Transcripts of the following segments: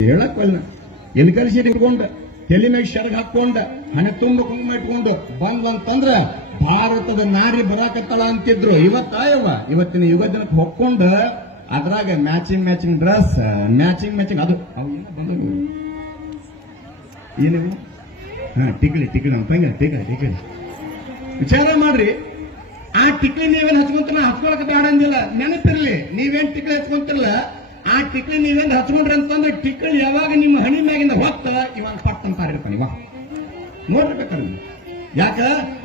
ಹೇಳಕ್ಕಲ್ಲ ಎಲ್ಕರಿಸಿ ಇಟ್ಕೊಂಡ ತಲೆ ಮೇಲೆ ಶರ್ಗ್ ಹಾಕೊಂಡ ಹಣೆ ತುಂಬ ಕುಂಕುಮ ಇಟ್ಕೊಂಡು ಬಂದ್ವಂತಂದ್ರ ಭಾರತದ ನಾರಿ ಬರಾಕತ್ತಳ ಅಂತಿದ್ರು. ಇವತ್ತಿನ ಯುಗ ಜನಕ್ಕೆ ಹೊಕ್ಕೊಂಡ ಅದ್ರಾಗ ಮ್ಯಾಚಿಂಗ್ ಡ್ರೆಸ್ ಮ್ಯಾಚಿಂಗ್ ಅದು ಅವು ಏನಿವು ಟಿಕ್ಲಿ ನಮ್ಮ ತಂಗ ಟಿಕ್ಲಿ ವಿಚಾರ ಮಾಡ್ರಿ. ಆ ಟಿಕ್ಲಿ ನೀವೇನ್ ಹಚ್ಕೊಂತ ಹಚ್ಕೊಳಕ್ ಬೇಡ ಅಂದಿಲ್ಲ. ನೆನಪಿರ್ಲಿ, ನೀವೇನ್ ಟಿಕ್ಲಿ ಹಚ್ಕೊಂತಿರಲ್ಲ ಆ ಟಿಕ್ಲಿ ನೀವೇನ್ ಹಚ್ಕೊಂಡ್ರಿ ಅಂತಂದ್ರೆ ಟಿಕ್ಲಿ ಯಾವಾಗ ನಿಮ್ಮ ಹಣಿ ಮ್ಯಾಗಿಂದ ಹೊತ್ತ ಇವಾಗ ಪಟ್ ಅಂತ ಇರ್ತಾನೆ. ಇವಾಗ ನೋಡ್ಬೇಕಲ್ಲ, ಯಾಕ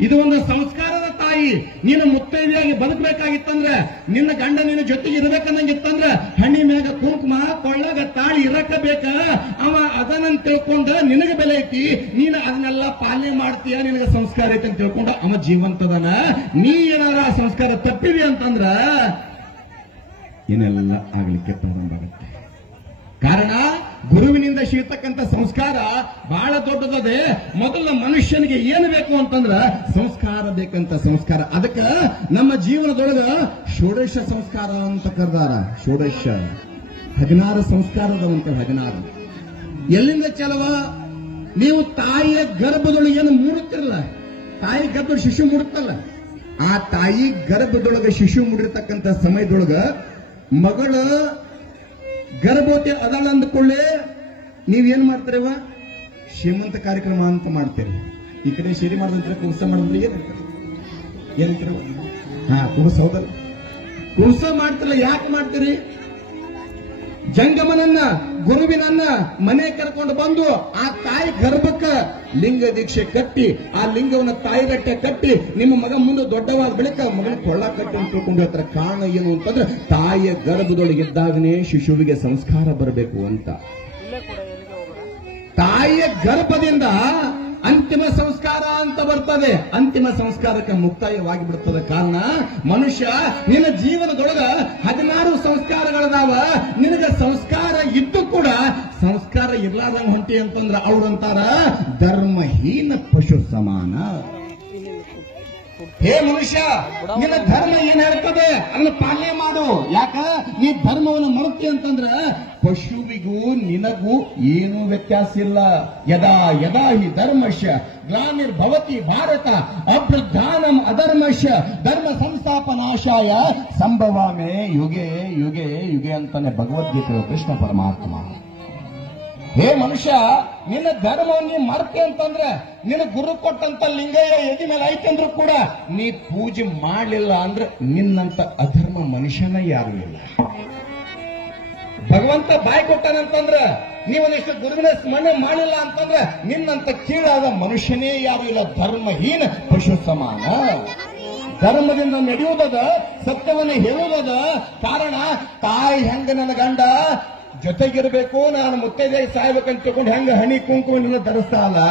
ಇದು ಒಂದು ಸಂಸ್ಕಾರದ ತಾಯಿ. ನೀನು ಮುತ್ತೈದೆಯಾಗಿ ಬದುಕಬೇಕಾಗಿತ್ತಂದ್ರೆ, ನಿನ್ನ ಗಂಡ ನಿನ್ನ ಜೊತೆಗೆ ಇರಬೇಕನ್ನಂಗಿತ್ತಂದ್ರ ಹಣಿ ಮ್ಯಾಗ ಕುಂಕುಮ ಕೊಳ್ಳಾಗ ತಾಳಿ ಇರಕ ಬೇಕ. ಅವ ಅದನ್ನ ತಿಳ್ಕೊಂಡ ನಿನಗೆ ಬೆಲೆ ಐತಿ, ನೀನು ಅದನ್ನೆಲ್ಲ ಪಾಲನೆ ಮಾಡ್ತೀಯ, ನಿನಗೆ ಸಂಸ್ಕಾರ ಐತಿ ಅಂತ ತಿಳ್ಕೊಂಡ ಅವ ಜೀವಂತದನ. ನೀ ಏನಾರ ಆ ಸಂಸ್ಕಾರ ತಪ್ಪಿವಿ ಅಂತಂದ್ರ ಏನೆಲ್ಲ ಆಗ್ಲಿಕ್ಕೆ ಪ್ರಾರಂಭ ಆಗುತ್ತೆ. ಕಾರಣ ಗುರುವಿನಿಂದ ಸಿಗತಕ್ಕಂಥ ಸಂಸ್ಕಾರ ಬಹಳ ದೊಡ್ಡದದೆ. ಮೊದಲ ಮನುಷ್ಯನಿಗೆ ಏನು ಬೇಕು ಅಂತಂದ್ರ ಸಂಸ್ಕಾರ ಬೇಕಂತ. ಸಂಸ್ಕಾರ ಅದಕ್ಕೆ ನಮ್ಮ ಜೀವನದೊಳಗ ಷೋಡಶ ಸಂಸ್ಕಾರ ಅಂತ ಕರೆದಾರ. ಷೋಡಶ 16 ಸಂಸ್ಕಾರದಂತ 16 ಎಲ್ಲಿಂದ ಚಲವ? ನೀವು ತಾಯಿಯ ಗರ್ಭದೊಳಗೆ ಏನು ಮೂಡುತ್ತಿರಲ್ಲ, ತಾಯಿ ಗರ್ಭ ಶಿಶು ಮೂಡುತ್ತಲ್ಲ, ಆ ತಾಯಿ ಗರ್ಭದೊಳಗೆ ಶಿಶು ಮೂಡಿರ್ತಕ್ಕಂಥ ಸಮಯದೊಳಗ ಮಗಳು ಗರ್ಭವತಿ ಅದಲ್ಲ ಅಂದ್ಕೊಳ್ಳಿ, ನೀವೇನ್ ಮಾಡ್ತಾರವ ಶ್ರೀಮಂತ ಕಾರ್ಯಕ್ರಮ ಅಂತ ಮಾಡ್ತೀರಿ. ಈ ಕಡೆ ಶೇರಿ ಮಾಡಿದ್ರೆ ಕುಂಸ ಮಾಡಿದ್ರೆ ಏನಂತಾರ ಕುಂಸ ಹೌದಲ್ಲ, ಕುಂಸ ಮಾಡ್ತಿರಲ್ಲ. ಯಾಕೆ ಮಾಡ್ತೀರಿ? ಜಂಗಮನನ್ನ ಗುರುವಿನನ್ನ ಮನೆ ಕರ್ಕೊಂಡು ಬಂದು ಆ ತಾಯಿ ಗರ್ಭಕ್ಕ ಲಿಂಗ ದೀಕ್ಷೆ ಕಟ್ಟಿ, ಆ ಲಿಂಗವನ್ನ ತಾಯಿ ಗಟ್ಟೆ ಕಟ್ಟಿ, ನಿಮ್ಮ ಮಗ ಮುಂದೆ ದೊಡ್ಡವಾದ ಬಳಿಕ ಮಗನ ಕೊಳ್ಳ ಕಟ್ಟಿ ಅಂತ ತಿಳ್ಕೊಂಡು ಹೇಳ್ತಾರೆ. ಕಾರಣ ಏನು ಅಂತಂದ್ರೆ ತಾಯಿಯ ಗರ್ಭದೊಳಗಿದ್ದಾಗನೇ ಶಿಶುವಿಗೆ ಸಂಸ್ಕಾರ ಬರಬೇಕು ಅಂತ. ತಾಯಿಯ ಗರ್ಭದಿಂದ ಅಂತಿಮ ಸಂಸ್ಕಾರ ಅಂತ ಬರ್ತದೆ. ಅಂತಿಮ ಸಂಸ್ಕಾರಕ್ಕೆ ಮುಕ್ತಾಯವಾಗಿ ಬಿಡುತ್ತದೆ. ಕಾರಣ ಮನುಷ್ಯ ನಿನ್ನ ಜೀವನದೊಳಗ 16 ಸಂಸ್ಕಾರಗಳದಾವ. ನಿನಗೆ ಸಂಸ್ಕಾರ ಇದ್ದು ಕೂಡ ಸಂಸ್ಕಾರ ಇರ್ಲಾರ್ದಂಗ ಹೊಂಟಿ ಅಂತಂದ್ರ ಅವ್ರಂತಾರ ಧರ್ಮಹೀನ ಪಶು ಸಮಾನ. ಹೇ ಮನುಷ್ಯ, ನಿನ್ನ ಧರ್ಮ ಏನ್ ಹೇಳ್ತದೆ ಅದನ್ನ ಪಾಲನೆ ಮಾಡು. ಯಾಕ ಈ ಧರ್ಮವನ್ನು ಮರುತಿ ಅಂತಂದ್ರ ಪಶುವಿಗೂ ನಿನಗೂ ಏನೂ ವ್ಯತ್ಯಾಸ ಇಲ್ಲ. ಯದಾ ಯದಾ ಹಿ ಧರ್ಮಶ್ಯ ಗ್ಲಾನಿರ್ಭವತಿ ಭಾರತ ಅಭ್ಯುತ್ಥಾನಂ ಅಧರ್ಮಶ್ಯ ಧರ್ಮ ಸಂಸ್ಥಾಪನಾಶಾಯ ಸಂಭವಾಮೆ ಯುಗೆ ಯುಗೆ ಯುಗೆ ಅಂತಾನೆ ಭಗವದ್ಗೀತೆ ಕೃಷ್ಣ ಪರಮಾತ್ಮ. ಹೇ ಮನುಷ್ಯ, ನಿನ್ನ ಧರ್ಮವನ್ನು ಮರ್ತಿ ಅಂತಂದ್ರೆ ನಿನ್ನ ಗುರು ಕೊಟ್ಟಂತ ಲಿಂಗಯ್ಯ ಎದಿ ಮೇಲೆ ಐತಂದ್ರೂ ಕೂಡ ನೀ ಪೂಜೆ ಮಾಡಲಿಲ್ಲ ಅಂದ್ರೆ ನಿನ್ನಂತ ಅಧರ್ಮ ಮನುಷ್ಯನ ಯಾರು ಇಲ್ಲ. ಭಗವಂತ ಬಾಯಿ ಕೊಟ್ಟಾನಂತಂದ್ರ ನೀವೊಂದಿಷ್ಟು ಗುರುವಿನ ಸ್ಮರಣೆ ಮಾಡಿಲ್ಲ ಅಂತಂದ್ರೆ ನಿನ್ನಂತ ಕೀಳಾದ ಮನುಷ್ಯನೇ ಯಾರು ಇಲ್ಲ. ಧರ್ಮಹೀನ ಪಶು ಸಮಾನ. ಧರ್ಮದಿಂದ ನಡೆಯುವುದದ, ಸತ್ಯವನ್ನು ಹೇಳುವುದದ. ಕಾರಣ ತಾಯಿ ಹೆಂಗ ನನ್ನ ಗಂಡ ಜೊತೆಗಿರ್ಬೇಕು, ನಾನು ಮುತ್ತೈದೆ ಸಾಯ್ಬೇಕಂತ ತಿಳ್ಕೊಂಡು ಹೆಂಗ ಹಣಿ ಕುಂಕುಮ ಧರಿಸ್ತಾ ಅಲ್ಲ,